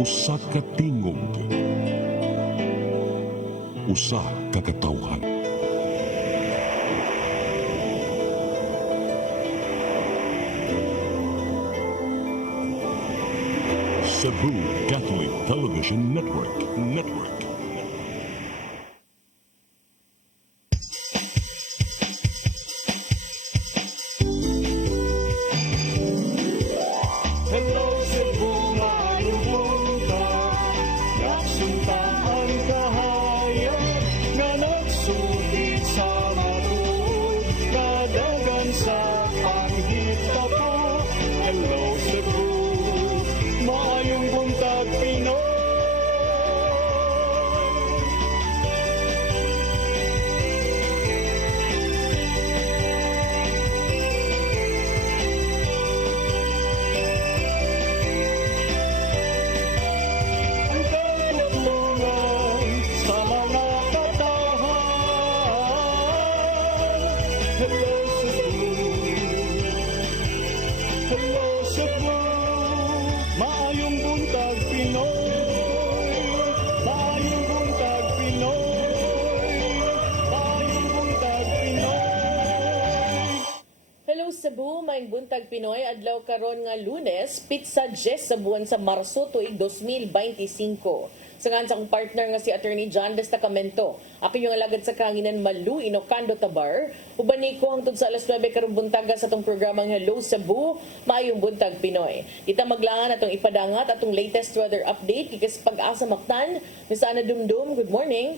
Usa ka tingog, usa ka katawhan. Cebu Catholic Television Network. Hello Cebu, maayong buntag. Nagsunta ang kahayag nga nagsulit sa matuod, kadagan sa panghitabo. Hello Cebu, maayong buntag Pinoy. Ang katutulungan sa mga katawhan. Hello Cebu, hello Cebu, maayong buntag Pinoy, maayong buntag Pinoy, maayong buntag Pinoy. Hello Cebu, maayong buntag Pinoy, adlaw karon nga Lunes, pizza 10 sa buwan sa Marso tuig 2025. Sangan sa akong partner nga si Attorney John Destacamento. Ako yung alagad sa kanginan Malu Inocando Tabar. Uban ni ko hangtod sa alas 9 karong buntaga sa atong programang Hello Cebu, maayong buntag Pinoy. Kita maglangan atong ipadangat atong latest weather update kikas pag-asa Mactan. Miss Ana Dumdum, good morning.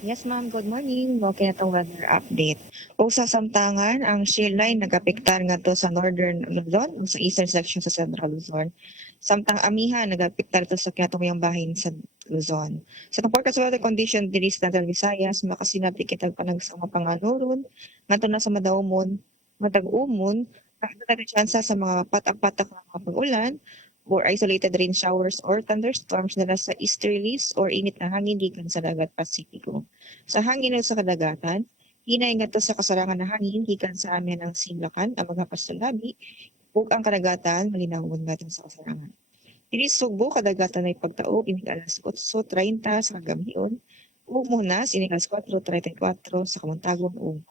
Yes, ma'am. Good morning. Okay na itong weather update. O sa samtangan, ang shield line nagapektar nga to sa northern Luzon o sa eastern section sa central Luzon. Samtang amiha nagapektar to sa kinatong bahin sa Luzon. Sa forecast weather condition diri sa Central Visayas, makasinapi kitag panag sa mga panganuron, ngadto na sa madawmon, matag-umon, nakatag tsansa sa mga patak-patak na mga pag-ulan, or isolated rain showers or thunderstorms na sa easterlies or init na hangin gikan sa dagat Pasipiko. Sa hangin sa kadagatan, hinay nga to sa kasarangan na hangin gikan sa amin ang Sinlacan, ang mga pastulabi, ug ang kadagatan malinawon natin sa kasarangan. Diri sa Sugbo, kadagatan ay pagtaob inig alas 8:30 sa kagamion, ug munas inig alas 4:34 sa kamuntagon ug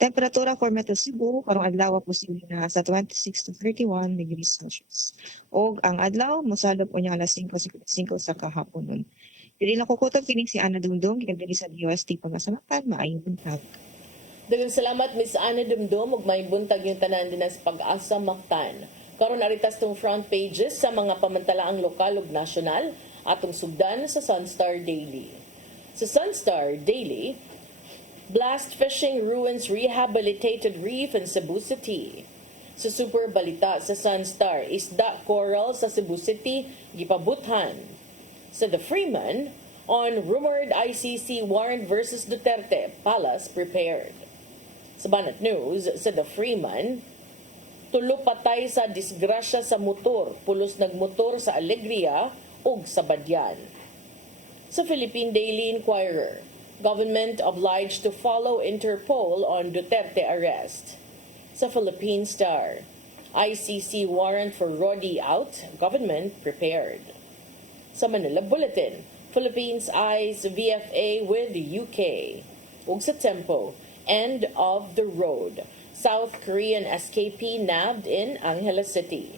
temperatura for Metro Cebu karong adlaw posible na sa 26 to 31 degrees Celsius. Og ang adlaw mosalop unya alas 5:55 sa kahaponon. Dili na kukutob kini si Ana Dumdum gikan diri sa DOST Pangasamakan, maayong buntag. Daghang salamat Miss Ana Dumdum ug may buntag yung tanan din sa pag-asa Mactan. Karon aritas tong front pages sa mga pamantalaang lokal ug nasyonal atong sugdan sa Sunstar Daily. Sa Sunstar Daily, blast fishing ruins rehabilitated reef in Cebu City. Sa super balita sa Sunstar, isda coral sa Cebu City gipabuthan. Sa The Freeman, on rumored ICC warrant versus Duterte, Palace prepared. Sa Banat News, sa The Freeman, tulo patay sa disgrasya sa motor, pulos nagmotor sa Alegria ug sa Badyan. Sa Philippine Daily Inquirer, government obliged to follow Interpol on Duterte arrest. Sa Philippine Star, ICC warrant for Rodi out, government prepared. Sa Manila Bulletin, Philippines eyes VFA with UK. Ug sa Tempo, end of the road. South Korean SKP nabbed in Angeles City.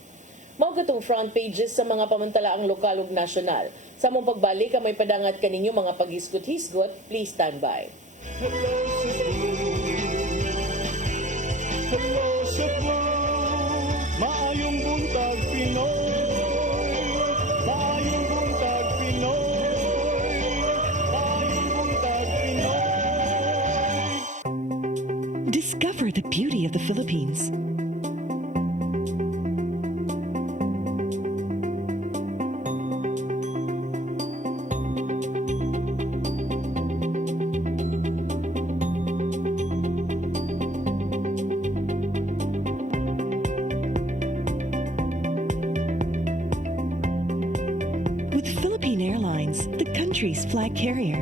Mao gatong front pages sa mga pamantalaang lokal ug nasyonal. Sa mong pagbalik may padangat kaninyo mga paghisgot-hisgot, please stand by. Hello Cebu, hello Cebu, maayong buntag Pinoy, maayong buntag Pinoy, maayong buntag Pinoy. Discover the beauty of the Philippines. With Philippine Airlines, the country's flag carrier.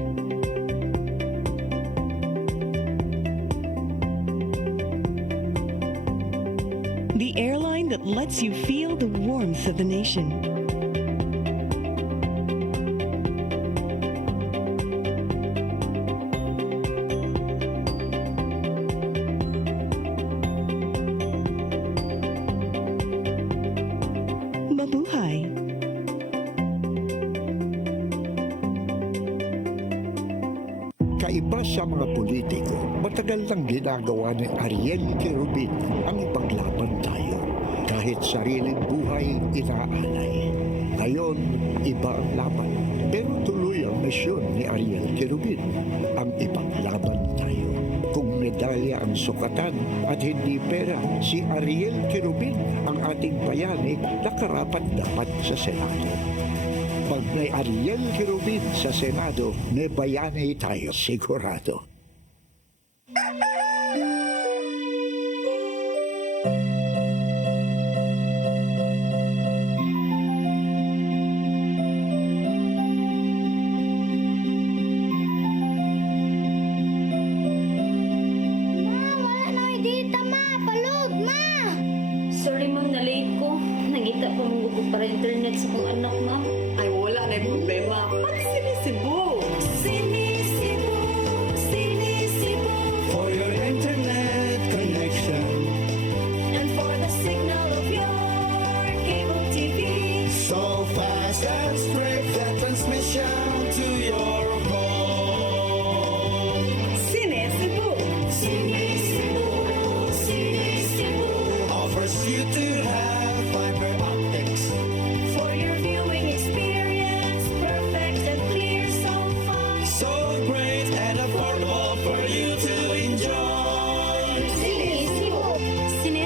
The airline that lets you feel the warmth of the nation. iba sa mga politiko, matagal nang ginagawa ni Ariel Quirubin ang ipaglaban tayo. Kahit sariling buhay inaalay. Ngayon, iba ang laban. Pero tuloy ang misyon ni Ariel Quirubin, ang ipaglaban tayo. Kung medalya ang sukatan at hindi pera, si Ariel Quirubin ang ating bayani na karapat dapat sa Senado. Pag may Ariel Quirubin sa Senado, may bayani tayo sigurado. Sorry ma'am, na-late ko. Nangita pa mong gusto para internet sa kong anak ma'am. Ay, wala na yung problema. Pati sinisibo. Sinisibo, sinisibo. For your internet connection. And for the signal of your cable TV. So fast and straight that transmission to your phone. Sinisibo, sinisibo, sinisibo. Offers you to have fiber optics. For your viewing experience, perfect and clear so far. So great and affordable for you to enjoy. Sinisibo.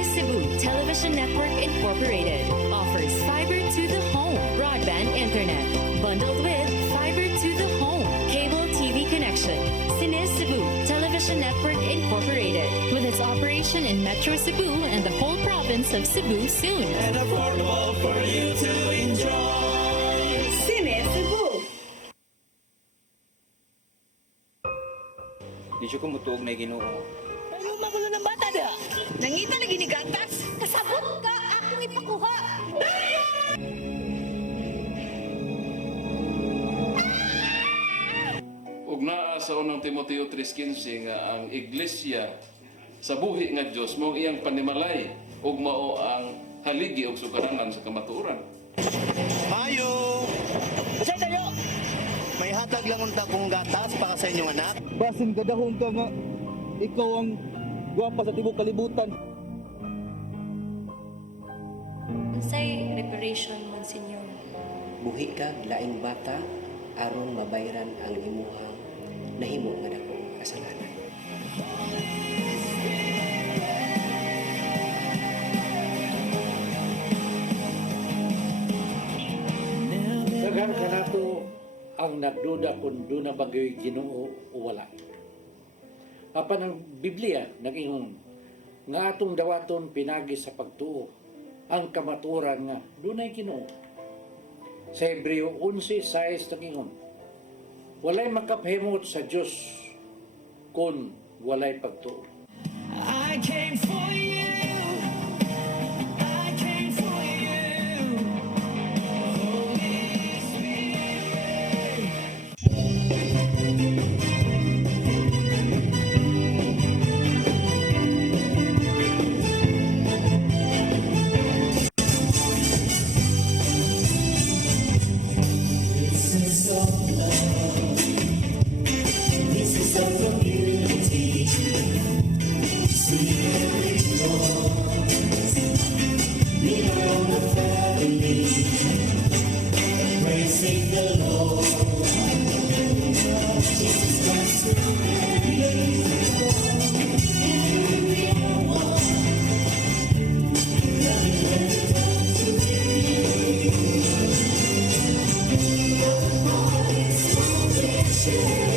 Cebu Television Network Incorporated offers fiber to the home broadband internet bundled with fiber to the home cable TV connection. Cebu Television Network Incorporated with its operation in Metro Cebu and the whole province of Cebu soon. And affordable for you to enjoy. Sinisibo. Di siya kumutuog na ginoo. Ano magulo ng bata da? Nangita lagi ni gatas. Kasabot ka, akong ipakuha. Ug naa sa unang Timoteo 3:15 nga ang iglesia sa buhi nga Dios mao iyang panimalay ug mao ang haligi ug sukaranan sa kamatuoran. Mayo! Kasi tayo, may hatag lang unta kong gatas para sa inyong anak. Basin kadahon ka nga. Ikaw ang gwapa sa tibok kalibutan. Unsay reparation, Monsignor? Buhi ka, laing bata, aron mabayran ang imuhang nahimo nga dakong kasalanan. Daghan ka na to ang nagduda kung doon na bagay Ginoo o wala. Apan ang Biblia nag-ingon nga atong dawaton pinagi sa pagtuo ang kamaturan nga doon ay Ginoo. Sa Hebreo 11:6 nag-ingon walay makaphimot sa Dios kung walay pagtuo. I came for you. I came for you. Holy Spirit.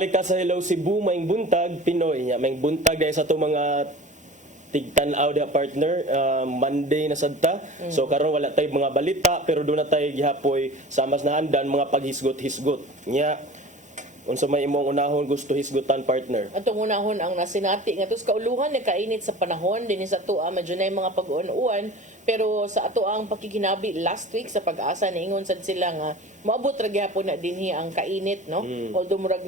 balik ka sa Hello Cebu, maing buntag, Pinoy niya. Maing buntag dahil sa itong mga tigtanaw da partner, Monday na sadta. So karon wala tay mga balita, pero doon na tayo gihapoy sa mas nahandan mga paghisgot-hisgot. Nya, unsa may imong unahon gusto hisgutan partner? Atong unahon ang nasinati nga tos kauluhan na kainit sa panahon din sa tuwa medyo na mga pag-uwan pero sa ato ang pakikinabi last week sa pag-asa niingon sad sila nga maabot ra gyapon na dinhi ang kainit no. Although murag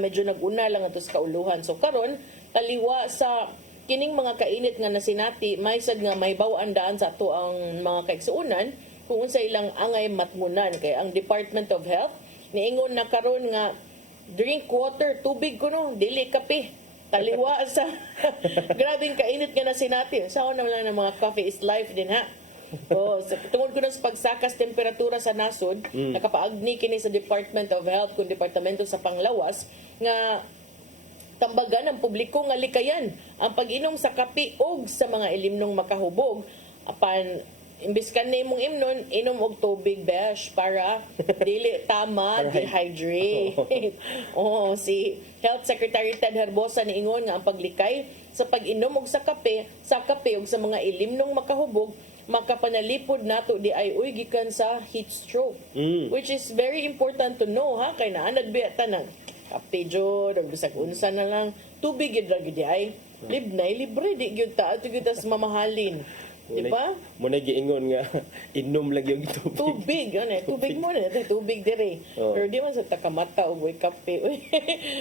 medyo nag-una lang atos kauluhan. So karon taliwa sa kining mga kainit nga nasinati may sad nga may bawaan daan sa ato ang mga kaigsuonan kung unsa ilang angay matmunan kay ang Department of Health niingon na karon nga drink water, tubig ko no, dili kape. Taliwa sa grabing kainit nga na sinati. Sao naman lang ng mga coffee is life din ha. Oh, tungod ko na sa pagsakas temperatura sa nasod, nakapaagni kini sa Department of Health kung departamento sa panglawas nga tambagan ang publiko nga likayan ang pag-inom sa kape og sa mga ilimnong makahubog apan imbis ka na imong imnon, inom og tubig besh para dili tama dehydrate. Oh, si Health Secretary Ted Herbosa niingon nga ang paglikay sa pag-inom og sa kape og sa mga ilimnong makahubog makapanalipod nato di ay uy gikan sa heat stroke. Which is very important to know ha kay naa nagbiata ng kape jud og bisag unsa na lang tubig gid ra gid ay libre di gyud ta ato gyud tas mamahalin. Diba? Muna giingon nga inom lang yung tubig. Tubig, tubig mo na, tubig dire. Pero di man sa takamata o boy kape.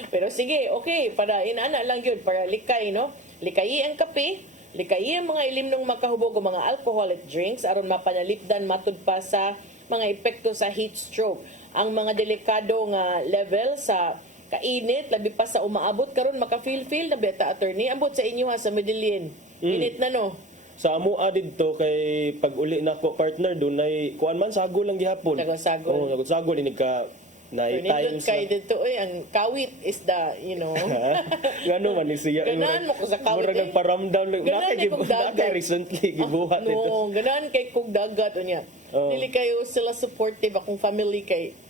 Pero sige, okay, para inana lang yun, para likay, no? Likayi ang kape, likayi ang mga ilimnong makahubog o mga alcoholic drinks aron mapanalipdan matud pa sa mga epekto sa heat stroke. Ang mga delikado nga level sa kainit, labi pa sa umaabot karon maka-feel na beta attorney, ambot sa inyo ha sa Medellin. Init na no? Sa amo adto kay pag uli nako partner dunay kuan man sago lang gihapon. Sagol. Oh, sagol ini ka nay times. Kay dito ang kawit is the, you know. Ngano man ni siya. Ganahan mo ko sa kawit. Mura nagparamdam lang. Nakay recently gibuhat ito. No, ganahan kay kog dagat unya. Dili kayo sila supportive akong family kay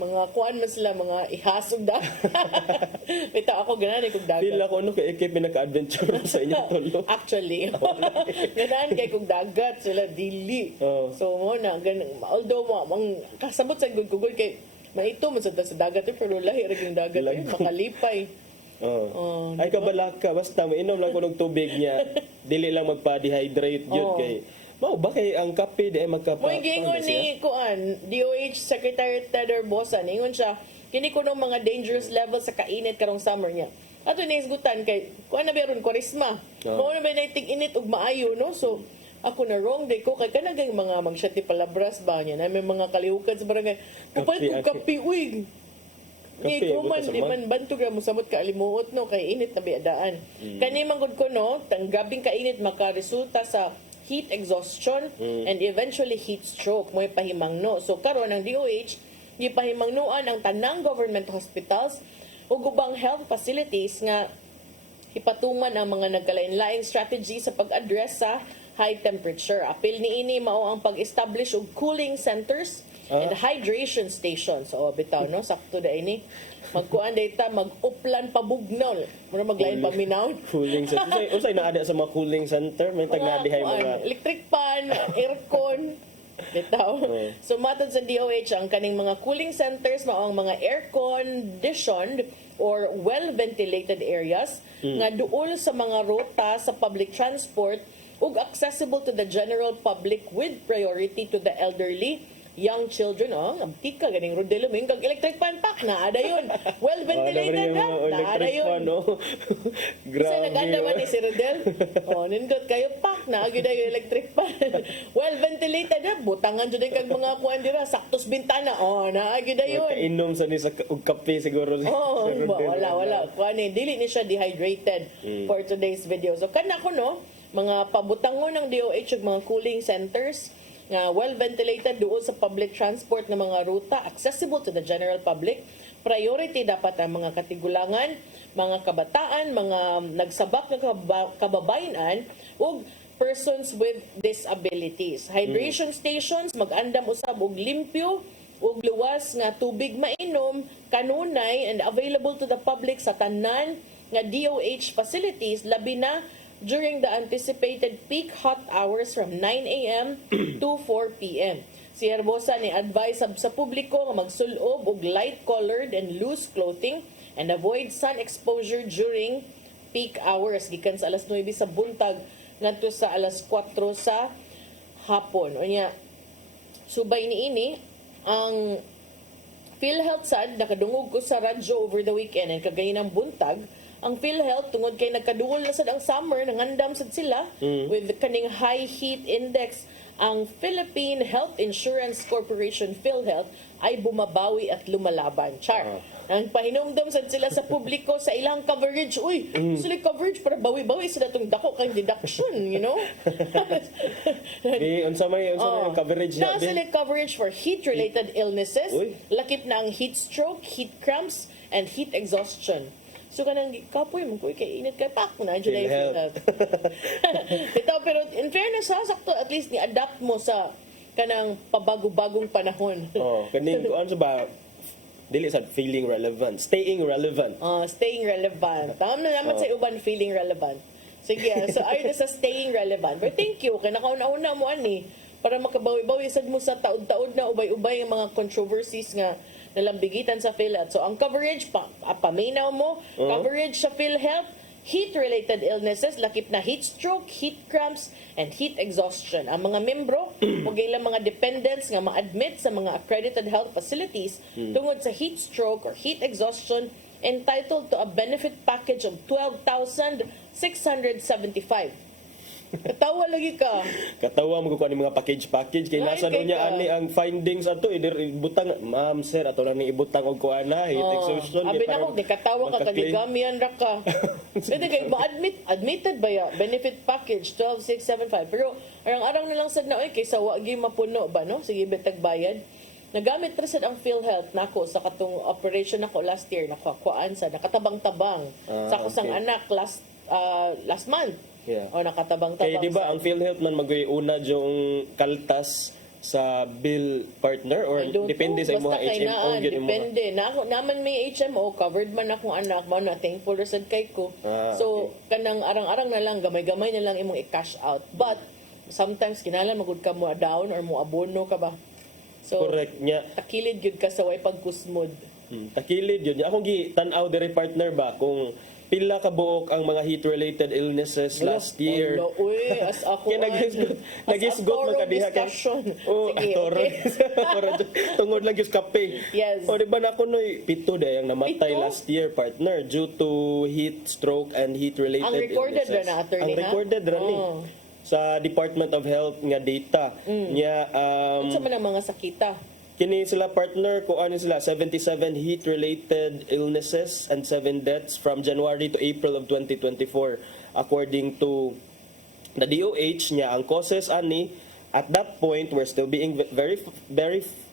mga kuan man sila mga ihasog da. Bitaw ako ganahan kog dagat. Dili ako ano kay pinaka-adventure sa inyo tolo. Actually, ganahan kay kog dagat sila dili. So mo na although mo ang kasabot sa Google kay maito man sa dagat pero lahi ra gyud dagat makalipay. Ay kabalaka basta mainom lang ko ng tubig niya. Dili lang magpa-dehydrate jud kay mao ba kay ang kape di ay magkapa. Mo gingon ni kuan DOH Secretary Ted Herbosa ningon siya kini kuno mga dangerous level sa kainit karong summer niya. Ato ni isgutan kay kuan na beron kwaresma. Mao na ba nating init ug maayo no. So ako na wrong day ko kay kanagay mga magsyati palabras ba niya na may mga kalihukan sa barangay. Kupal ko kape uy. Ni ko man di man bantog ra mo samot ka alimuot no kay init na biadaan. Kani manggod ko no tang grabing kainit makaresulta sa heat exhaustion and eventually heat stroke mo ipahimangno. So karon ang DOH gipahimangnuan ang tanang government hospitals ug ubang health facilities nga ipatuman ang mga nagkalain-laing strategy sa pag-address sa high temperature. Apil niini mao ang pag-establish og cooling centers and hydration stations. So bitaw no sakto da ini. Magkuan data mag-uplan pabugnaw. Mura maglain paminaw. Cooling center. Usay na ada sa mga cooling center, may tagnadihay mga electric fan, aircon. Bitaw. So matod sa DOH ang kaning mga cooling centers mao ang mga air-conditioned or well-ventilated areas nga duol sa mga ruta sa public transport ug accessible to the general public with priority to the elderly, young children, amtika ganing Rodelo Mingag electric fan pack na ada yun. Well ventilated na ada yun. Grabe. Sa naganda man ni si Rodel. Nindot kayo pack na agad yung electric fan. Well ventilated na butangan jud kag mga kuan dira saktos bintana. Na agad yun. Kainom sa ni sa kape siguro. Wala. Kuan dili ni siya dehydrated for today's video. So kana ko no mga pabutangon ng DOH ug mga cooling centers nga well-ventilated doon sa public transport na mga ruta, accessible to the general public. Priority dapat ang mga katigulangan, mga kabataan, mga nagsabak na kababayanan, ug persons with disabilities. Hydration stations, mag-andam usab og limpyo ug luwas nga tubig mainom kanunay and available to the public sa tanan nga DOH facilities, labi na during the anticipated peak hot hours from 9 a.m. to 4 p.m. Si Herbosa ni advise sa publiko nga magsulob og light-colored and loose clothing and avoid sun exposure during peak hours gikan sa alas 9 sa buntag ngadto sa alas 4 sa hapon. Unya, subay niini ang PhilHealth sad nakadungog ko sa radyo over the weekend and kagayon ng buntag ang PhilHealth tungod kay nagkaduol na sad ang summer nangandam sad sila with kaning high heat index. Ang Philippine Health Insurance Corporation PhilHealth ay bumabawi at lumalaban. Char. Ang pahinumdum sad sila sa publiko sa ilang coverage. Uy, sila coverage para bawi-bawi sila itong dako kang deduction, you know? Unsa may yung coverage na? Na sila coverage for heat-related illnesses. Lakip na ang heat stroke, heat cramps, and heat exhaustion. So kanang kapoy mo ko kay init kay pak na dyan ay ito, pero in fairness ha, sakto at least ni-adapt mo sa kanang pabago-bagong panahon. Kaning kuan sa ba dili sad feeling relevant, staying relevant. Staying relevant. Tama na naman sa uban feeling relevant. Sige, so ayun na sa staying relevant. But thank you kay nakauna-una mo ani para makabawi-bawi sad mo sa taod-taod na ubay-ubay ang mga controversies nga nalambigitan sa PhilHealth. So ang coverage paminaw mo, coverage sa PhilHealth, heat-related illnesses, lakip na heat stroke, heat cramps, and heat exhaustion. Ang mga membro, o ilang mga dependents nga ma-admit sa mga accredited health facilities tungod sa heat stroke or heat exhaustion entitled to a benefit package of 12,675. Katawa lagi ka. Katawa mo ko ani mga package kay nasa kay niya ka. ani ang findings ato ibutang ma'am sir ato lang ni ibutang og kuan na heat exhaustion Abi na ko, katawa ka, kaligamian ra ka. Pwede kay admitted ba ya? Benefit package, 12,675. Pero, arang-arang na lang sad na, kaysa wagi mapuno ba, no? Sige, betag bayad. Nagamit rin sad ang PhilHealth nako sa katong operation nako last year, nakakuan sa, nakatabang-tabang. Sa kusang anak last month. Yeah. O nakatabang-tabang. Kay di ba ang PhilHealth man mag-una yung kaltas sa bill partner or depende sa imong HMO gid imong. Depende na ako naman may HMO covered man akong anak mo na thankful sad kay ko. So kanang arang-arang na lang gamay-gamay na lang imong i-cash out. But sometimes kinahanglan magud ka mo down or mo abono ka ba. So correct nya. Takilid gyud ka sa way pagkusmod. Takilid yun. Akong gi tan-aw diri partner ba kung pila ka buok ang mga heat-related illnesses last year. As ako nagisgot man kadiha ka. Sige, tungod lang yung kape. Yes. O diba na kunoy pito day ang namatay last year partner due to heat stroke and heat-related ang recorded illnesses. na attorney, ang recorded ra ni sa Department of Health nga data nya unsa man ang mga sakita? Kini sila partner ko ano sila 77 heat-related illnesses and 7 deaths from January to April of 2024 according to the DOH niya. Ang causes ani at that point were still being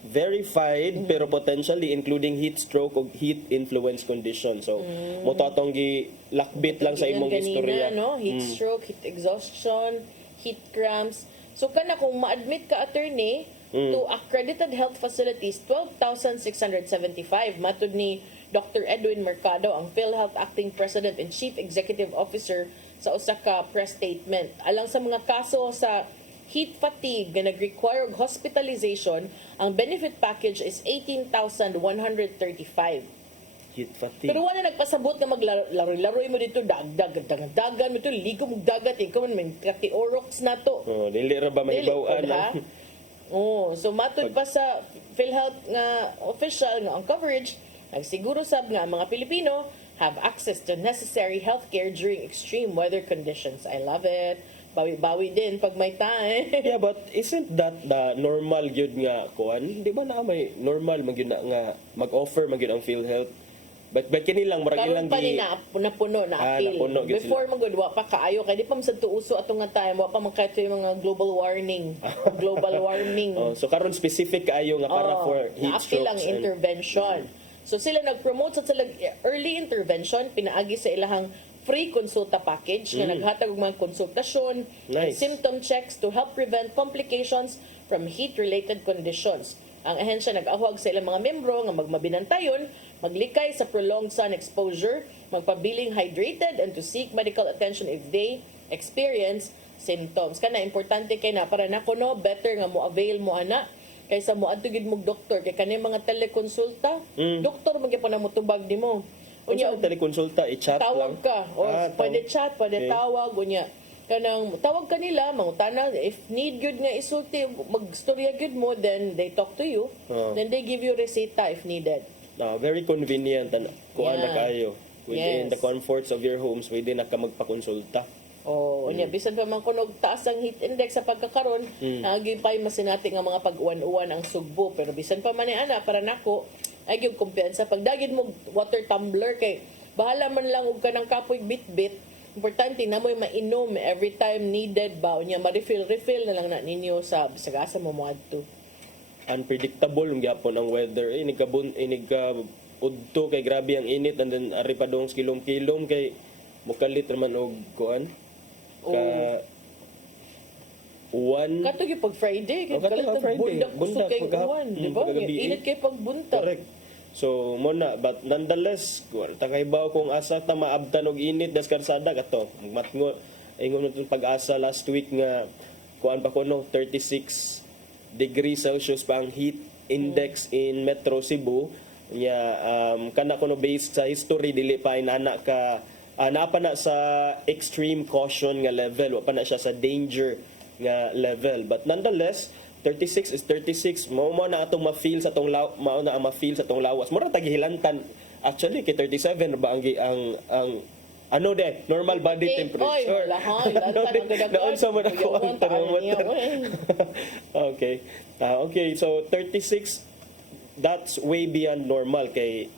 verified pero potentially including heat stroke o heat influence condition. So mo to atong gi lakbit lang sa imong istorya. No? Heat stroke, heat exhaustion, heat cramps. So kana kung ma-admit ka attorney to accredited health facilities, 12,675. Matud ni Dr. Edwin Mercado, ang PhilHealth Acting President and Chief Executive Officer sa Osaka press statement. Alang sa mga kaso sa heat fatigue na nag-require hospitalization, ang benefit package is 18,135. Heat fatigue. Pero wala nagpasabot na maglaro-laroy mo dito, dagan mo dito, ligo mo dagat, ikaw man, may kati-orox na to. Dili ra ba mahibawaan? So matud pa sa PhilHealth nga official nga ang coverage, nagsiguro sab nga ang mga Pilipino have access to necessary healthcare during extreme weather conditions. I love it. Bawi-bawi din pag may time. Yeah, but isn't that the normal gyud nga kuan? Di ba na may normal magyud na nga mag-offer magyud ang PhilHealth? But kini lang murag ilang gi napuno na appeal. Before magud wa pa kaayo kay di pa sad uso atong nga time wa pa man kay yung mga global warning. So karon specific kaayo nga para for heat strokes ang intervention. So sila nag-promote sa silang early intervention, pinaagi sa ilahang free konsulta package nga naghatag og mga konsultasyon and symptom checks to help prevent complications from heat-related conditions. Ang ahensya nag-ahwag sa ilang mga membro nga magmabinantayon, maglikay sa prolonged sun exposure, magpabiling hydrated, and to seek medical attention if they experience symptoms. Kana importante kay na para na kuno better nga mo avail mo ana kaysa mo adto gid mo doktor kay kanay mga telekonsulta. Doktor magyapon na mo tubag nimo. Unya telekonsulta i-chat Tawag lang. ka or pwede tawag. chat, pwede Okay. tawag unya. Kanang tawag kanila mangutana if need gyud nga isulti magstorya gyud mo, then they talk to you, then they give you resita if needed. Very convenient and kuan na Yeah. kayo. Within Yes. the comforts of your homes, pwede na ka magpakonsulta. Unya bisan pa man kunog taas ang heat index sa pagkakaron, agi pa masinati nga mga pag-uwan-uwan ang sugbo, pero bisan pa man ni ana para nako ay gyud kumpiyansa pagdagid mo water tumbler kay bahala man lang og kanang kapoy bit-bit. Importante na mo'y mainom every time needed ba unya ma-refill na lang na ninyo sa sagasa mo moadto. Unpredictable ang gyapon ang weather. Inig udto kay grabe ang init and then ari pa dong kilom-kilom kay mukalit naman og kuan. Ka uwan. Kato gyud pag Friday, kay Kato kalit Friday. bundak kusog Bundak, kay pagkahap- uwan, di ba? pagkagabi. Init kay pagbuntag. Correct. So mo na, but nonetheless, takay ba kung asa ta maabtan og init das karsada kato. Matngo ingon mo pag-asa last week nga kuan pa kuno 36 degrees Celsius pa ang heat index in Metro Cebu. Nya kana kuno based sa history dili pa inana ka napa na sa extreme caution nga level, wa pa na siya sa danger nga level. But nonetheless, 36 is 36. Mao na atong ma-feel sa tong mao na ang ma-feel sa tong lawas. Mura tagihilantan actually kay 37 ba ang ano de normal body temperature. Oy, lahan, Daon sa mo na ko ang thermometer. Okay. Okay, so 36 that's way beyond normal kay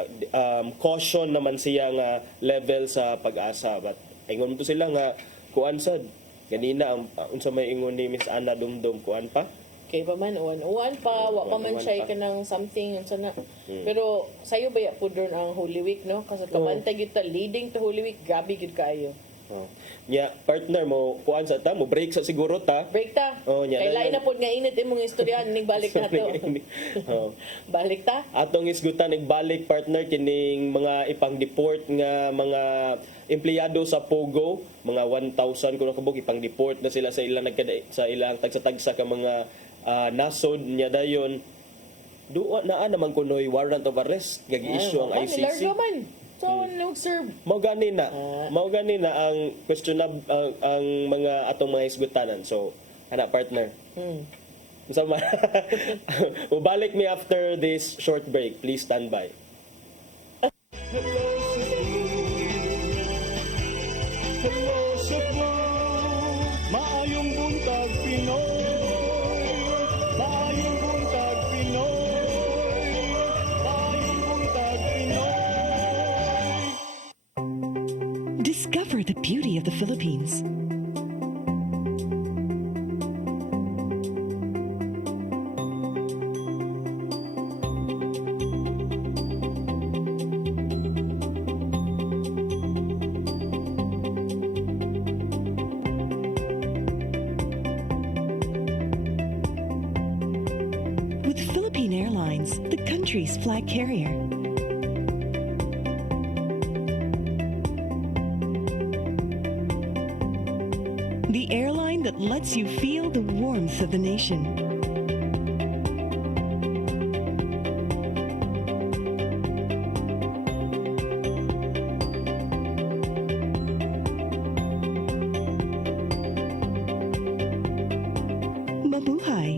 caution naman siya nga level sa pag-asa, but ingon mo to sila nga kuan sad ganina ang unsa may ingon ni Miss Ana Dumdum kuan pa Kay pa man, uwan pa, wa pa man uwan siya pa. kanang something, unsa na. Pero sayo ba ya po doon ang Holy Week, no? Kasi kabantay gyud ta, leading to Holy Week, grabe gyud kaayo. nya partner mo kuan sa ta mo break sa siguro ta. Break ta. Nya Kay lain na pod nga init imong istoryahan, ning balik na to. Balik ta. Atong isgutan igbalik partner kining mga ipang-deport nga mga empleyado sa Pogo, mga 1,000 kuno kabog ipang-deport na sila sa ilang sa ilang tagsa-tagsa ka mga nasod nya dayon. Duwa naa naman kunoy warrant of arrest nga gi-issue ang ICC. Nilargo man. So, nag-serve. Mao gani na ang questionable ang mga atong mga isgutanan. So, ana partner. Sama. Ubalik me after this short break. Please stand by. Hello Cebu, maayong buntag Pinoy. Maayong buntag Pinoy. Maayong buntag Pinoy. Discover the beauty of the Philippines. With Philippine Airlines, the country's flag carrier. The airline that lets you feel the warmth of the nation. Mabuhay.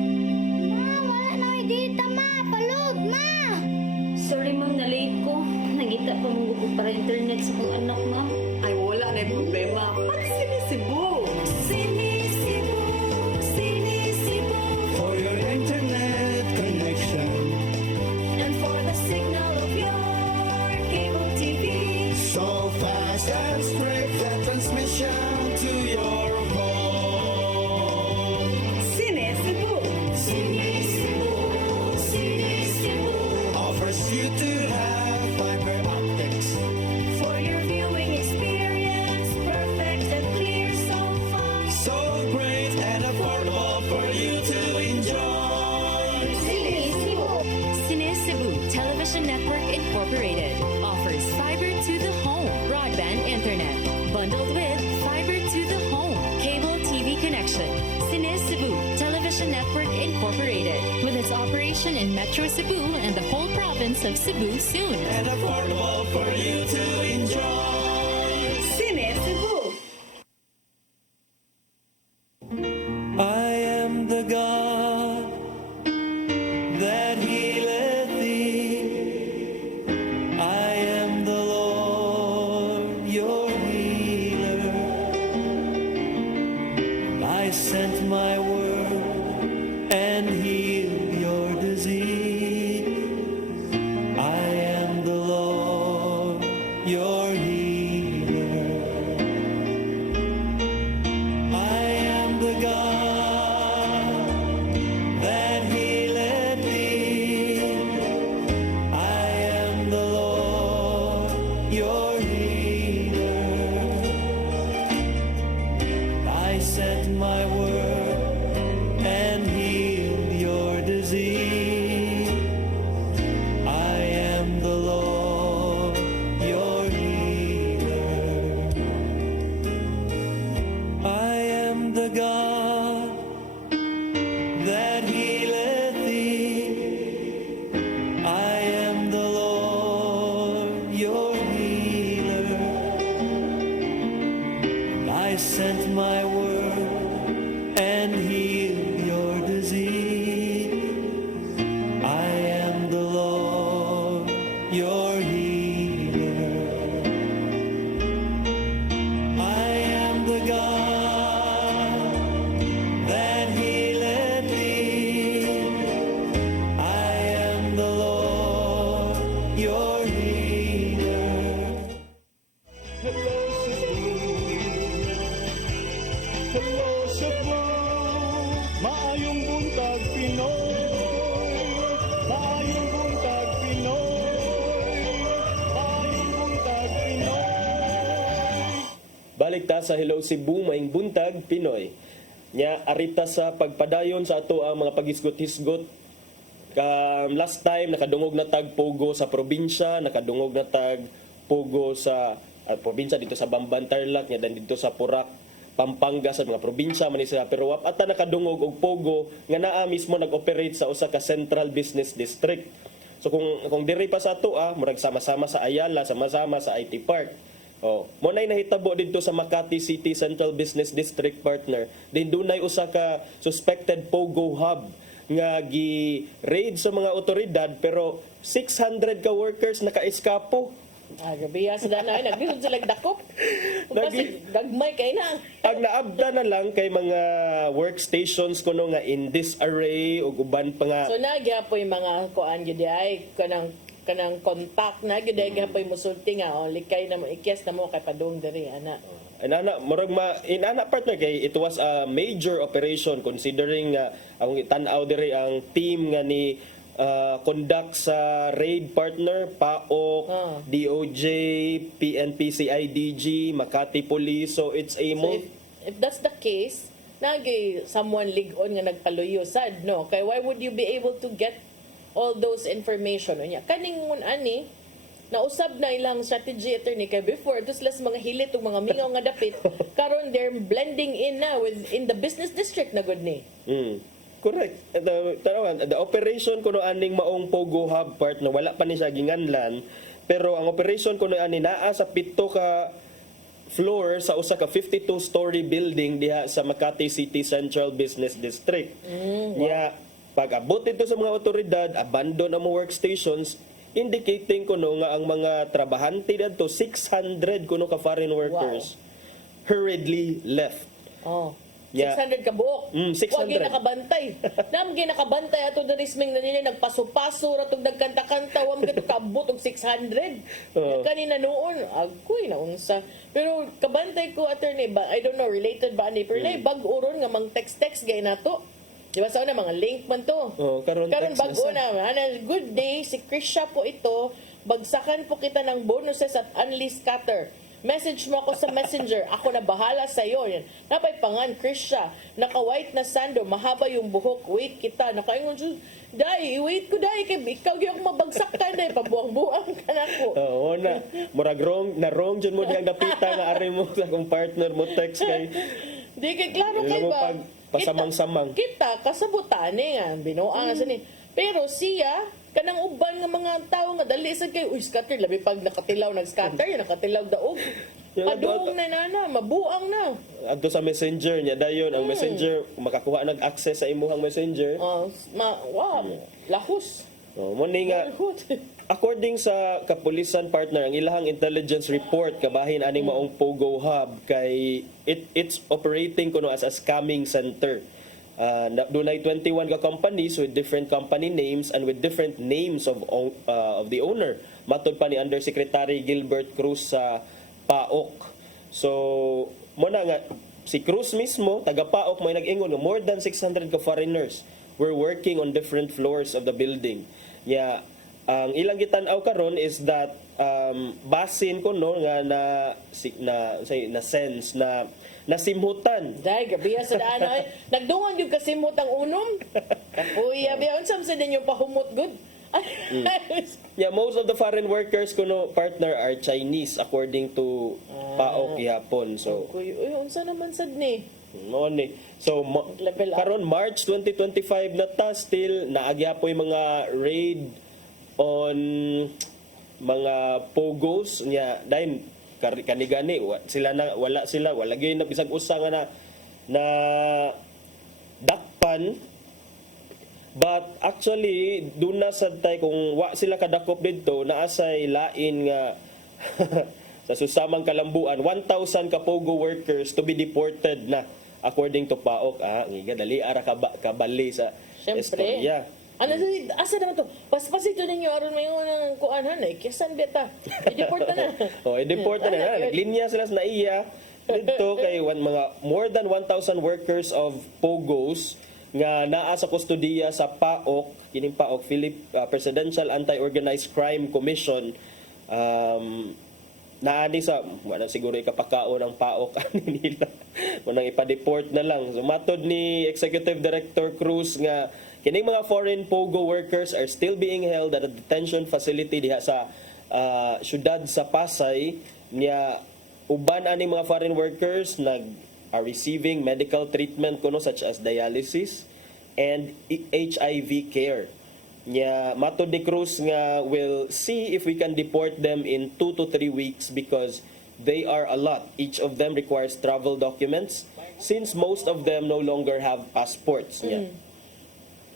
Wala na may data, ma. Palod, ma. Sorry, ma'am, na late ko. Nagita pa mong gusto para internet sa kong anak, ma'am. Ay, wala na yung problema. Pag sinisibo. Sinisibo, sinisibo. For your internet connection, And for the signal of your cable TV. so fast and straight that transmission to your home. Cine Cebu. Cine Cebu Television Network Incorporated offers fiber to the home broadband internet bundled with fiber to the home cable TV connection. Cine Cebu Television Network Incorporated with its operation in Metro Cebu and the whole province of Cebu soon. And affordable for you to enjoy. Cine Cebu. I am the God that healeth thee. I am the Lord your healer. I sent my word and healed your disease. I am the Lord your healer. I am the God that healeth thee. I am the Lord your healer. I sent my word and healed your disease. I am the Lord your healer. I am the God that healeth thee. I am the Lord your healer. I sent my word and healed your disease. I am the Lord your healer. I am the God that healeth thee. I am the Lord your healer. Hello, Cebu. Hello, Cebu. Maayong buntag, Pinoy. Maayong buntag, Pinoy. Maayong buntag, Pinoy. Balik ta sa Hello Cebu, maing buntag, Pinoy. Nya arita sa pagpadayon sa ato ang mga pagisgot-hisgot. Last time nakadungog na tag Pogo sa probinsya, nakadungog na tag Pogo sa probinsya dito sa Bamban Tarlac, nya dan dito sa Purak, Pampanga sa mga probinsya man sila, pero ata nakadungog og Pogo nga naa mismo nag-operate sa usa ka Central Business District. So kung diri pa sa ato murag sama-sama sa Ayala, sama-sama sa IT Park. Mo nay nahitabo dito sa Makati City Central Business District partner. Din dunay usa ka suspected Pogo hub nga gi-raid sa mga otoridad pero 600 ka workers naka-eskapo. Gabi sa danay, naglisod sila dakop. Kasi dagmay kay na. Ang naabda na lang kay mga workstations kuno nga in disarray ug uban pa nga. So nagyapoy mga kuan gyud ay kanang contact na gyud ay gapoy musulti nga likay na mo ikyas na mo kay padung diri ana. Inana murag inana partner kay it was a major operation considering ang tan-aw diri ang team nga ni conduct sa raid partner PAOK, DOJ, PNP, CIDG, Makati Police. So it's a if that's the case, nagay someone lig-on nga nagpaluyo sad no. Kay why would you be able to get all those information unya? Kaning ani nausab na ilang strategy attorney kay before tos less mga hilit ug mga mingaw nga dapit karon they're blending in na in the business district na gud ni. Correct. The operation kuno aning maong Pogo hub part na wala pa ni siya ginganlan, pero ang operation kuno ani naa sa 7 ka floor sa usa ka 52-story building diha sa Makati City Central Business District. Nya pag-abot ito sa mga otoridad, abandon ang mga workstations, indicating kuno nga ang mga trabahante dito 600 kuno ka foreign workers hurriedly left. 600 ka buok. 600. Wag nakabantay. Nam ginakabantay ato diri sming na nila nagpaso-paso ra tug nagkanta-kanta wam gito kaabot og 600. Kanina noon agkoy na unsa. Pero kabantay ko attorney ba I don't know related ba ani pero bag-o ron nga mang text gay nato. Di ba sa una mga link man to. Karon bag-o na. Good day si Krisha po ito. Bagsakan po kita ng bonuses at unleashed scatter. Message mo ako sa messenger. Ako na bahala sa iyo. Yan. Napay pangan, Krisha. Naka-white na sando. Mahaba yung buhok. Wait kita. Nakaingon siya. Day, wait ko day. Kay ikaw yung mabagsak ka day. Pabuang-buang ka na ko. Oo na. Murag wrong dyan mo diyang napita nga ari mo sa kung partner mo text kay. Di kay klaro kay Alam mo ba? pag pasamang-samang. Kita kasabutan nga. Binuang na sa ni. Pero siya, kanang uban nga mga tao nga dali sa kay uy scatter labi pag nakatilaw nag-scatter yan nakatilaw daog padung na nana mabuang na Adto sa messenger niya dayon ang messenger makakuha nag-access sa imuhang messenger. wow lahus Mo ni nga according sa kapulisan partner ang ilahang intelligence report kabahin aning maong Pogo Hub kay it's operating kuno as a scamming center. Dunay 21 ka companies with different company names and with different names of the owner. Matod pa ni Undersecretary Gilbert Cruz sa PAOK. So, mo na nga, si Cruz mismo, taga PAOK, may nag-ingon nga more than 600 ka foreigners were working on different floors of the building. Yeah, ang ilang gitanaw karon is that basin ko no nga na sense na nasimhutan. Day, gabi sa daan ay nagdungan yung kasimot ang unom. Kapuya, biya unsam sa din yung pahumot good. Yeah, most of the foreign workers kuno partner are Chinese according to PAOK gihapon. So, Uy, unsa naman sad ni? mo ni. So karon March 2025 na ta still naagyapoy mga raid on mga pogos nya dahil kanigani wala gyud na bisag usa nga na dakpan. But actually duna sad tay kung wa sila kadakop didto naasay lain nga sa susamang kalambuan 1,000 ka pogo workers to be deported na according to PAOK. Ngiga dali ara kabali sa istorya. Ano asa naman to? Paspasito ninyo aron may unang kuan hanay. Kisan beta. I-deport na. I-deport na. Naglinya sila sa naiya dito kay mga more than 1,000 workers of Pogos nga naa sa kustodiya sa PAOK, kining PAOK Presidential Anti-Organized Crime Commission. Naani sa wala siguro ikapakaon ang PAOK ani nila. Munang ipa-deport na lang. So matod ni Executive Director Cruz nga kining mga foreign Pogo workers are still being held at a detention facility diha sa syudad sa Pasay niya uban ani mga foreign workers are receiving medical treatment kuno such as dialysis and HIV care. Nya matod ni Cruz nga will see if we can deport them in 2 to 3 weeks because they are a lot. Each of them requires travel documents since most of them no longer have passports.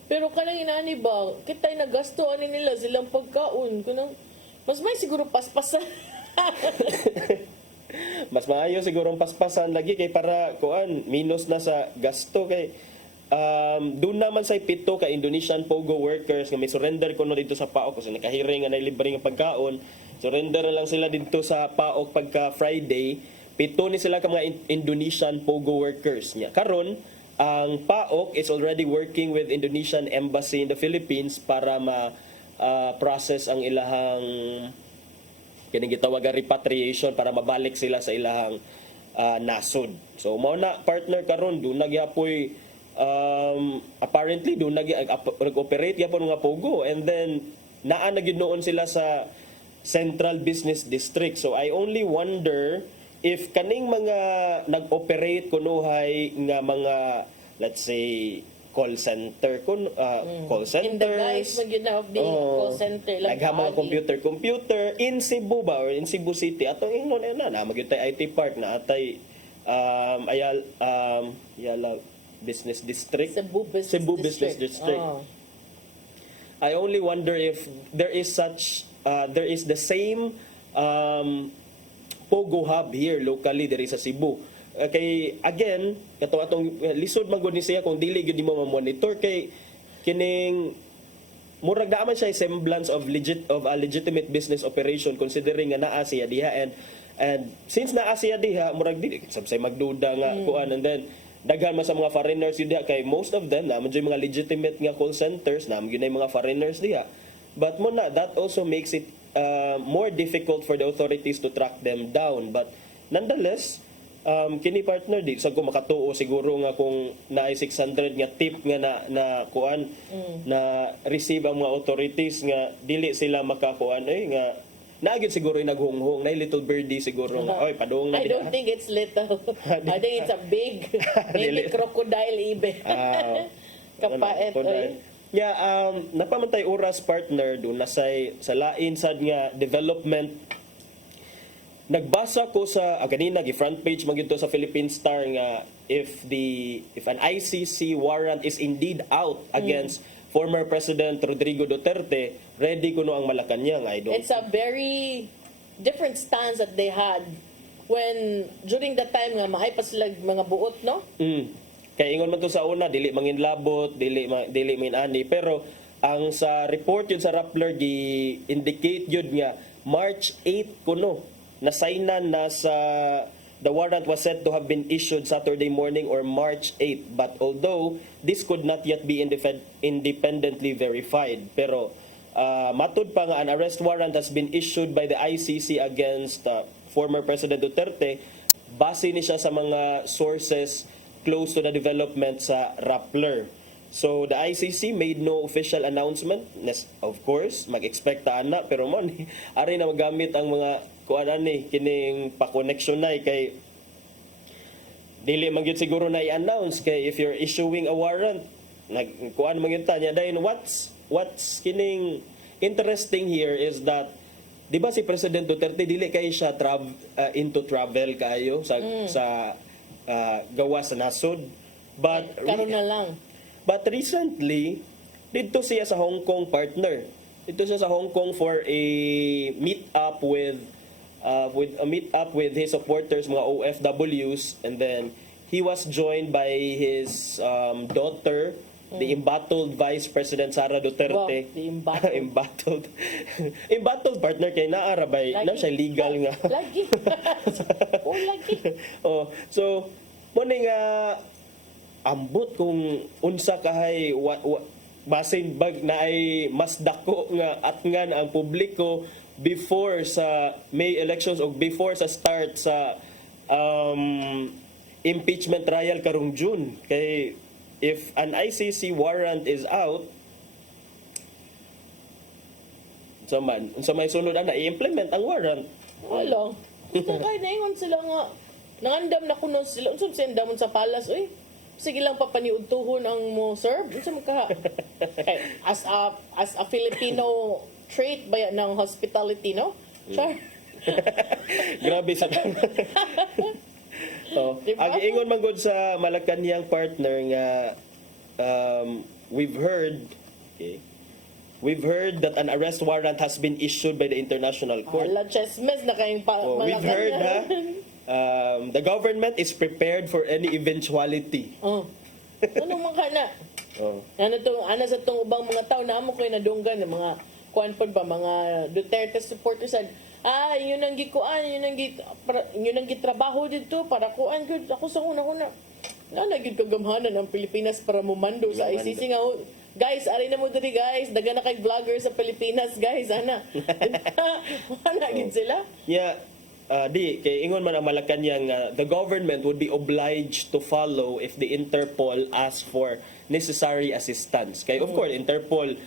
Pero kanang inani ba, kitay nagasto ani nila silang pagkaon. Kunang mas may siguro paspasan. Mas maayo siguro ang paspasan lagi kay para kuan minus na sa gasto kay doon naman sa 7 ka Indonesian Pogo workers nga may surrender kuno dito sa PAOK kasi nakahiring nga na libre nga pagkaon. Surrender na lang sila dito sa PAOK pagka Friday. 7 ni sila ka mga Indonesian Pogo workers niya. Karon ang PAOK is already working with Indonesian Embassy in the Philippines para ma-process ang ilahang kining gitawag repatriation para mabalik sila sa ilahang nasod. So mao na partner karon do nagyapoy apparently do nag-operate yapon nga Pogo and then naa na gyud noon sila sa Central Business District. So I only wonder if kaning mga nag-operate kunuhay nga mga let's say call center call centers In the guise magyud na of the call center lang naghamang computer in Cebu ba or in Cebu City ato ingnon na magyud tay IT park na atay Ayala Business District Cebu Business District. I only wonder if there is the same Pogo Hub here locally diri sa Cebu. Kay again atong lisod man gud ni siya kung dili gyud mo ma-monitor kay kining murag naa man siya semblance of a legitimate business operation considering nga naa siya diha and since naa siya diha murag dili sabsay magduda nga kuan and then daghan man sa mga foreigners yun diha kay most of them na man mga legitimate nga call centers na man mga foreigners diha but mo na that also makes it more difficult for the authorities to track them down but nonetheless, kini partner di sa ko makatuo siguro nga kung naay 600 nga tip nga na kuan na receive ang mga authorities nga dili sila makakuan nga naagid siguro yung naghunghong na little birdie siguro nga oy padung na I don't think it's little. I think it's a big, maybe crocodile even. Kapait, oy. Napamantay oras partner doon na sa lain sad nga development. Nagbasa ko sa kanina front page man gito sa Philippine Star nga if an ICC warrant is indeed out against former President Rodrigo Duterte, ready kuno ang Malacañang. It's a very different stance that they had when during that time nga maay pa sila mga buot, no? Kaya ingon man to sa una, dili manginlabot, dili manginani. Pero ang sa report yun sa Rappler, gi-indicate yun nga, March 8 kuno, nasaynan na sa, the warrant was said to have been issued Saturday morning or March 8. But although this could not yet be independently verified. Pero matud pa nga, an arrest warrant has been issued by the ICC against former President Duterte. Base ni siya sa mga sources close to the development sa Rappler. So the ICC made no official announcement. Of course, mag-expect ta na pero mo ni ari na magamit ang mga kuan ni kining pa-connection na kay dili man gyud siguro na i-announce kay if you're issuing a warrant kuan man gyud ta nya dayon what's kining interesting here is that di ba si President Duterte dili kay siya into travel kayo sa gawa sa nasod. But karon na lang. But recently, dito siya sa Hong Kong partner. Dito siya sa Hong Kong for a meet up with his supporters, mga OFWs, and then he was joined by his daughter, the embattled Vice President Sara Duterte. Wow, the embattled. Embattled partner kay naarabay na siya legal nga. Lagi. Lagi. So mo ni nga ambot kung unsa kahay basin bag na ay mas dako nga atngan ang publiko before sa May elections o before sa start sa impeachment trial karong June. Kay if an ICC warrant is out, unsa may sunod ana i-implement ang warrant. Wala. Kaya naingon sila nga nangandam na kuno sila unsa sendamon sa palas oy. Sige lang papaniudtuhon ang mo serve. Unsa man ka? As a Filipino trait ba yan ng hospitality, no? Char. Grabe sa Diba? Ang ingon man gud sa Malacañang partner nga we've heard that an arrest warrant has been issued by the International Court. Ala chesmes na kayong We've heard the government is prepared for any eventuality. Ano man ka na? Ano sa tong ubang mga tao na amo koy nadunggan ng mga kuan pod ba mga Duterte supporters sad yun ang gikuan yun ang gitrabaho dito para kuan gud ako sa una na gid kagamhanan ang Pilipinas para mumando sa ICC nga guys ari na mo diri guys daga na kay vlogger sa Pilipinas guys ana gid sila kay ingon man ang Malacañang the government would be obliged to follow if the Interpol asks for necessary assistance. Kay of course Interpol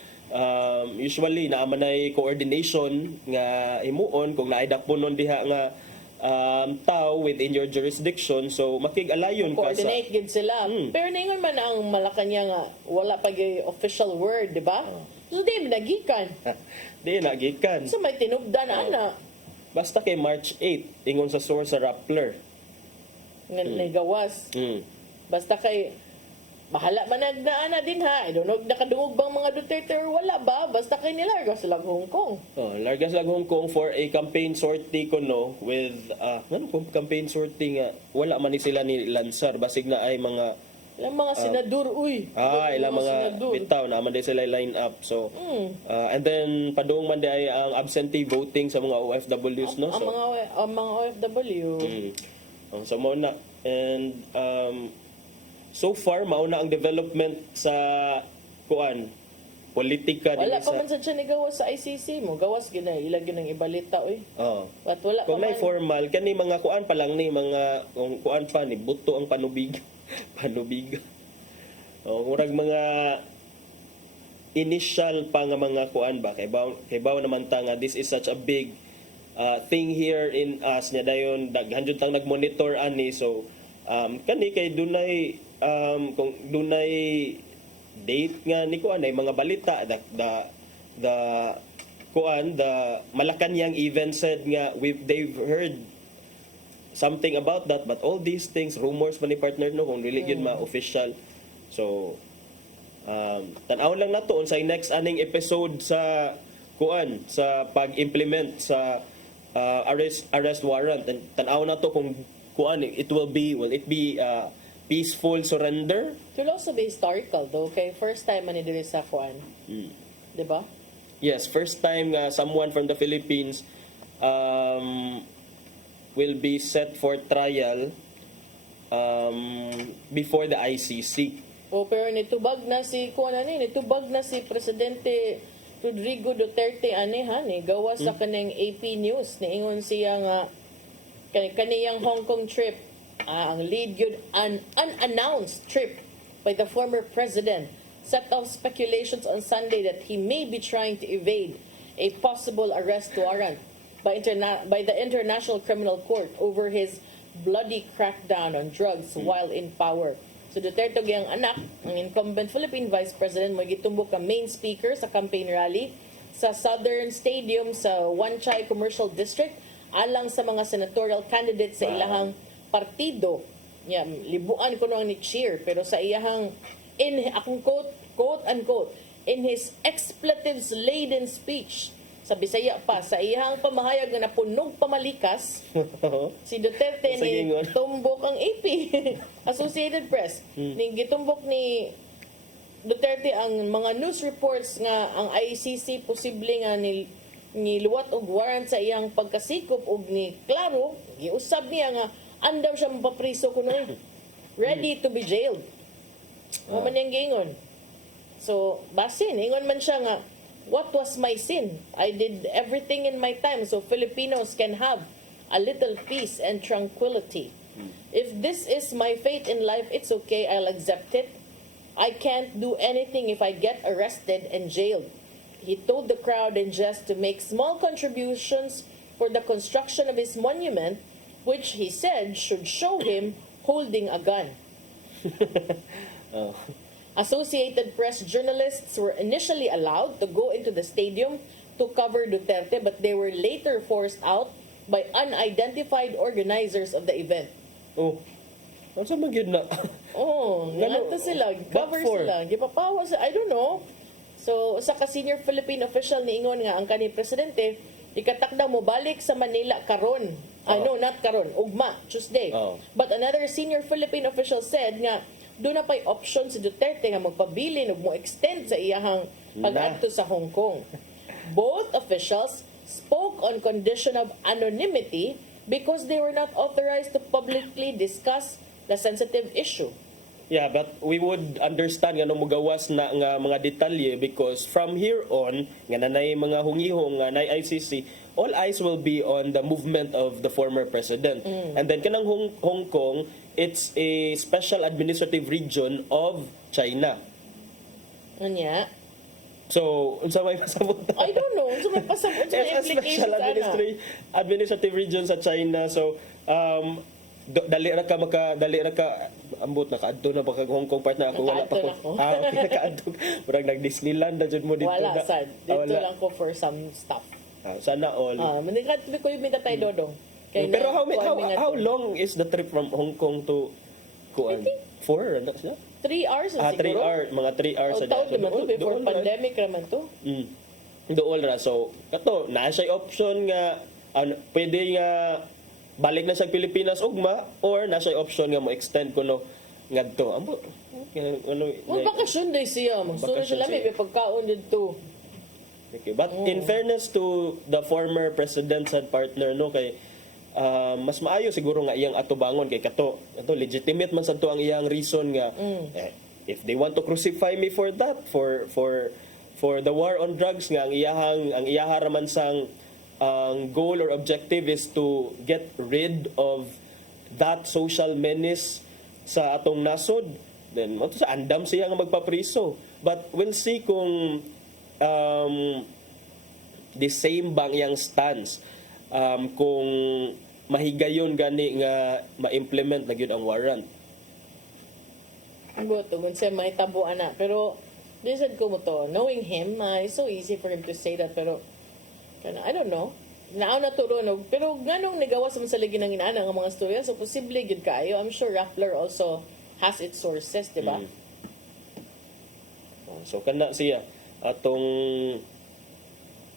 usually naamanay coordination nga himuon kung naay dakponon diha nga tao within your jurisdiction, so makig-alayon ka sa coordinate gid sila. Pero ningon man ang Malacañang nga wala pa gyud official word, di ba? So di nagikan. Di nagikan. So may tinubdan ana. Basta kay March 8 ingon sa source sa Rappler. Nagawas. Basta kay bahala man nagnaana din ha. I don't know nakadungog bang mga Duterte or wala ba? Basta kay nilarga sila Hong Kong. Larga sila Hong Kong for a campaign sortie kuno with campaign sortie nga wala man ni sila ni Lansar basig na ay mga ilang mga senador ilang mga bitaw na man sila line up. So and then padung man ay ang absentee voting sa mga OFWs no. Ang mga OFW. So mo na and so far mauna ang development sa kuan politika Wala dinhi pa man sad siya ni gawas sa ICC mo. Gawas gina ilagay ng ibalita oy. Oh. But wala Kung pa na man. formal kani mga kuan pa lang ni mga kung kuan pa ni buto ang panubig. Panubig. Oh, murag mga initial pa nga mga kuan ba kay baw naman ta nga this is such a big thing here in us nya dayon daghan jud tang nagmonitor ani so kani kay dunay kung dunay date nga ni kuan ay mga balita the kuan the Malacanang even said nga they've heard something about that but all these things rumors man ni partner no kung dili gyud ma-official so tan-awon lang nato unsay next aning episode sa kuan sa pag-implement sa arrest warrant tan-awon nato kung kuan will it be peaceful surrender. It will also be historical though, kay first time man ni diri sa kuan. Di ba? Yes, first time nga someone from the Philippines will be set for trial before the ICC. O pero nitubag na si Presidente Rodrigo Duterte ani ha ni gawas sa kanang AP News niingon siya nga kaniyang Hong Kong trip ang lead yun an unannounced trip by the former president set off speculations on Sunday that he may be trying to evade a possible arrest warrant by the International Criminal Court over his bloody crackdown on drugs while in power. So Duterte ang anak, ang incumbent Philippine Vice President, mo gitumbok ka main speaker sa campaign rally sa Southern Stadium sa Wan Chai Commercial District alang sa mga senatorial candidates sa ilahang partido. Libuan ko nung ni cheer pero sa iyahang akong quote unquote in his expletives laden speech sa Bisaya pa sa iyahang pamahayag nga napunog pamalikas si Duterte ni tumbok ang AP Associated Press ni gitumbok ni Duterte ang mga news reports nga ang ICC posible nga ni luwat og warrant sa iyang pagkasikop og ni klaro giusab niya nga andam siya mapapriso kuno ready to be jailed. Mo man yang giingon. So basin ingon man siya nga what was my sin? I did everything in my time so Filipinos can have a little peace and tranquility. If this is my fate in life, it's okay. I'll accept it. I can't do anything if I get arrested and jailed. He told the crowd in jest to make small contributions for the construction of his monument, which he said should show him holding a gun. Associated Press journalists were initially allowed to go into the stadium to cover Duterte, but they were later forced out by unidentified organizers of the event. Oh, ano sa magyud na? Nganto sila, cover sila, gipapawa sila, I don't know. So, sa ka-senior Philippine official niingon nga ang kanhi presidente, ikatakda mo balik sa Manila karon. No, not karon, ugma, Tuesday. But another senior Philippine official said nga, doon na pa'y option si Duterte nga magpabilin o mo-extend sa iyahang pag-adto sa Hong Kong. Both officials spoke on condition of anonymity because they were not authorized to publicly discuss the sensitive issue. Yeah, but we would understand nga nung mugawas na nga mga detalye because from here on, nga nanay mga hungihong nga nay ICC, all eyes will be on the movement of the former president. And then kanang Hong Kong, it's a special administrative region of China. Anya? So, unsa may pasabot? I don't know. Unsa may pasabot? Unsa may It's a special implications administrative region sa China. So, dali ra ka ambot na kaadto na baka Hong Kong part na ako wala pa ko. Okay nakaadto. Murag nag Disneyland na jud mo dito. Wala sad. Dito lang ko for some stuff. Sana all. Manikat ko yung minta tayo dodong. Pero how long is the trip from Hong Kong to Kuan? 4 ano siya? 3 hours na siguro. 3 hours, mga 3 hours sa taon naman to, before pandemic naman to. Dool ra. So, kato, naa siya option nga, pwede nga, balik na sa Pilipinas ugma, or naa siya option nga mo extend kuno ngadto. Ambo, bakasyon day siya. Magsunod sila may pagkaon dito. Okay, but in fairness to the former president and partner, no, kay mas maayo siguro nga iyang atubangon kay kato legitimate man sad to ang iyang reason nga if they want to crucify me for that for for the war on drugs nga ang iyahang raman sang ang goal or objective is to get rid of that social menace sa atong nasod, then mato sa andam siya nga magpapriso. But we'll see kung the same bang yang stance kung mahigayon gani nga ma-implement na gyud ang warrant. Buto, kung siya may tabuan na. Pero, lisad ko mo to, knowing him, it's so easy for him to say that. Pero, I don't know. Naaw na turunog. Pero, ganong nagawa sa lagi ng inaana ng mga storya, so posible yun kayo. I'm sure Rappler also has its sources, di ba? So, kana siya. Atong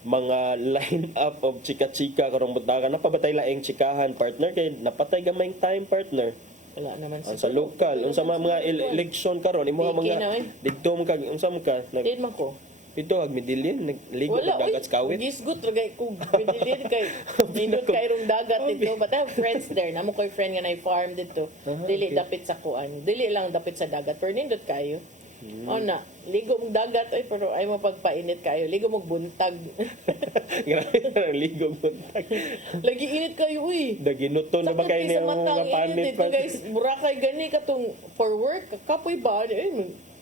mga line-up of chika-chika karong butakan. Napabatay laing chikahan, partner. Kay napatay gamay time, partner. Wala naman Sa lokal. Unsa mga election karon imo mga didto man kag unsa man ka? Din man ko. Dito ag Midilin nagligo Wala, ng dagat sa kawit. Gisgot ragay ko. Pidilin kay nindot kay rong dagat dito. But I have friends there. Namo ko'y friend nga na farm dito. Dili dapit sa kuan. Dili lang dapit sa dagat. Pero nindot kayo. O na, ligo mong dagat ay pero ay mapagpainit kayo. Ligo mong buntag. Grabe na ligo buntag. Lagi init kayo uy. Daginuto na ba kayo niya mga panit pa? Guys, Boracay gani katong for work, kapoy ba?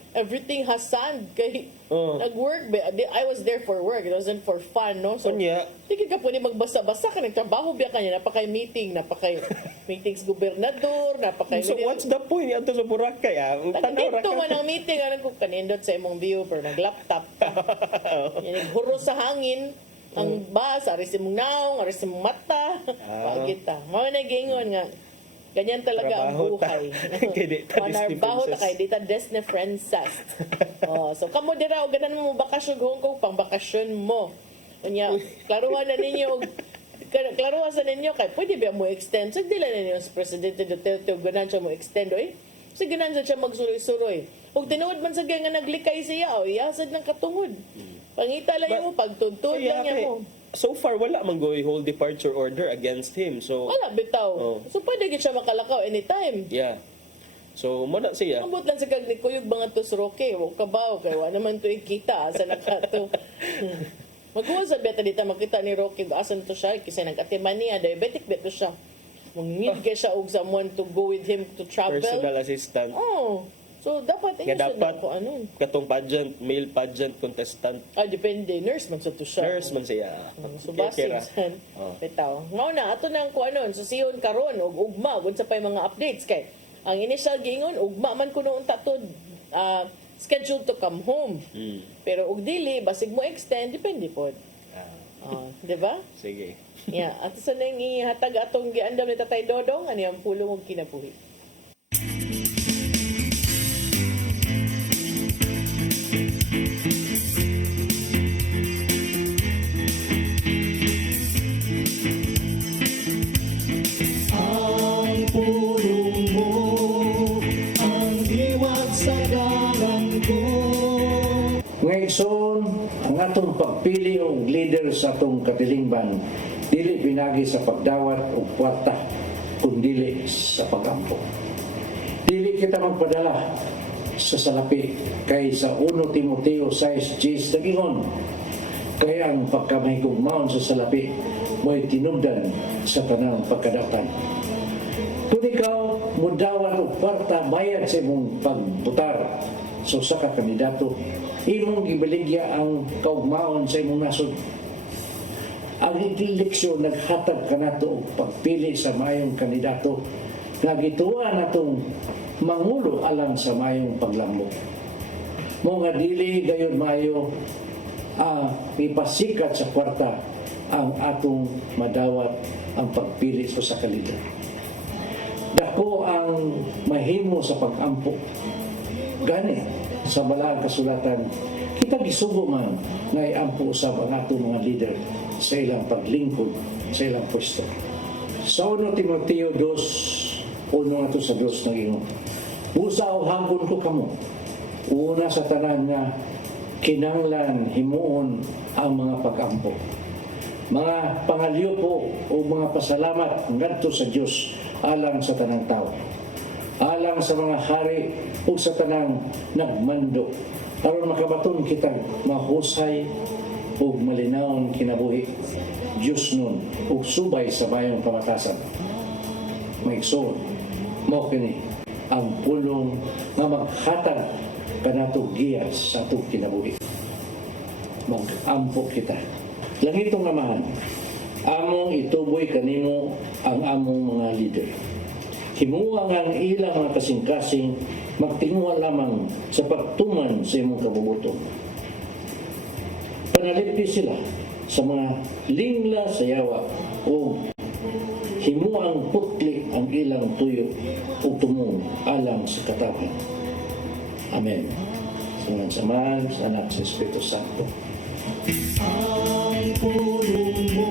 Everything has sand. Kay nag-work. I was there for work. It wasn't for fun, no? So, hindi ka po ni magbasa-basa ka. Nagtrabaho biya kanya. Napakay meeting. Napakay meetings gobernador. Napakay So what's the point? Ato sa Boracay. Dito man ang meeting. Alam ko kanindot sa imong view. Pero nag-laptop ka. Naghuro sa hangin. Ang bus. Aris imong naong. Aris imong mata. Pagkita. Mga nagingon nga. Ganyan talaga ang buhay. Manarbaho ta kay dita Desne Princess. So kamo dira og ganan mo bakasyon Hong Kong pang bakasyon mo. Unya klaruhan na ninyo klaruhan sa ninyo kay pwede ba mo extend sa dila ninyo sa presidente Duterte og ganan siya mo extend oy. Sa ganan siya magsuroy-suroy. Og tinuod man sa nga naglikay siya o yasad ng katungod. Pangita lang mo pagtuntod lang niya mo. So far, wala man goy hold departure order against him. So wala bitaw. So pwede gid siya makalakaw anytime. Yeah. So mo na siya. Ambot lang sa kag ni kuyog mga tusroke, wa kabaw kay wa naman to ikita asa nakato. Magkuha sa beta dita makita ni Rocky asan to siya kasi nag-atiman niya diabetic beto siya. Mungid kay siya og someone to go with him to travel. Personal assistant. Oh. So dapat dapat ko ano. Katong pageant, male pageant contestant. Depende. Nurse man sa to siya. Nurse man siya. So basing san. Bitaw. Ngao na ato nang kuanon so siyon karon og ugma unsa pay mga updates kay ang initial giingon ugma man kuno unta to scheduled to come home. Pero og dili basig mo extend depende pod. Di ba? Sige. Yeah, ato sa nang ihatag atong giandam ni Tatay Dodong ani ang pulong og kinabuhi. Ngayon, ang atong pagpili og leader sa atong katilingban dili pinagi sa pagdawat og kwarta kundi sa pagampo. Dili kita magpadala sa salapi kay sa 1 Timoteo 6:10 nagingon kay ang pagkamahigugmaon sa salapi mo'y tinubdan sa tanang pagkadatan. Kung ikaw mudawat og kwarta bayad sa imong pagbutar sa usa ka kandidato, imong gibaligya ang kaugmaon sa imong nasod. Ang eleksyon naghatag kanato og pagpili sa maayong kandidato nga gituwa natong mangulo alang sa maayong paglambok. Mo nga dili gayon maayo ipasikat sa kwarta ang atong madawat ang pagpili sa kandidato. Dako ang mahimo sa pag-ampo. Gani sa balaang kasulatan, kita gisugo man nga iampo usab ang atong mga leader sa ilang paglingkod sa ilang pwesto. Sa 1 Timoteo 2, uno ato sa 2 nagingon, usa o hanggon ko kamo, una sa tanan nga kinanglan himuon ang mga pag-ampo. Mga pangalyo po o mga pasalamat ngadto sa Dios alang sa tanang tao, alang sa mga hari o sa tanang nagmando aron makabaton kita mahusay ug malinawon kinabuhi Dios nun ug subay sa bayong pamatasan. Maigsoon mo kini ang pulong nga maghatag kanato giyas sa atong kinabuhi. Mag-ampo kita. Langitong Amahan, among ituboy kanimo ang among mga leader. Himuang ang ilang mga kasing-kasing magtinguha lamang sa pagtuman sa imong kabubuton. Panalipdi sila sa mga lingla sa yawa o himuang putli ang ilang tuyo o tumong alang sa katawan. Amen. Sa ngalan sa Ama, sa Anak, sa Espiritu Santo. Ang pulong mo,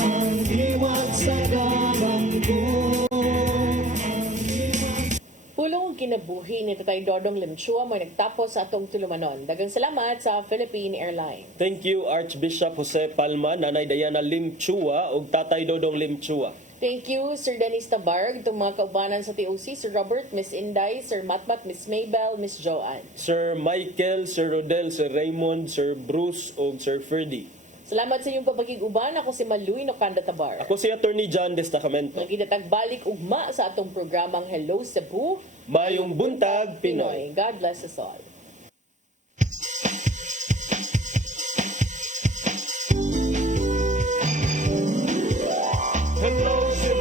ang iwat sa gamang ko. Pulong kinabuhi ni Tatay Dodong Limchua mo nagtapos sa atong tulumanon. Dagang salamat sa Philippine Airlines. Thank you Archbishop Jose Palma, Nanay Diana Limchua ug Tatay Dodong Limchua. Thank you, Sir Dennis Tabarg, itong mga kaubanan sa TOC, Sir Robert, Miss Inday, Sir Matmat, Miss Maybell, Miss Joanne. Sir Michael, Sir Rodel, Sir Raymond, Sir Bruce ug Sir Ferdy. Salamat sa inyong papakiguban. Ako si Maluy Nocanda Tabar. Ako si Attorney John Destacamento. Nagidatag-balik ugma sa atong programang Hello Cebu. Mayong buntag, Pinoy. God bless us all. Hello, Cebu.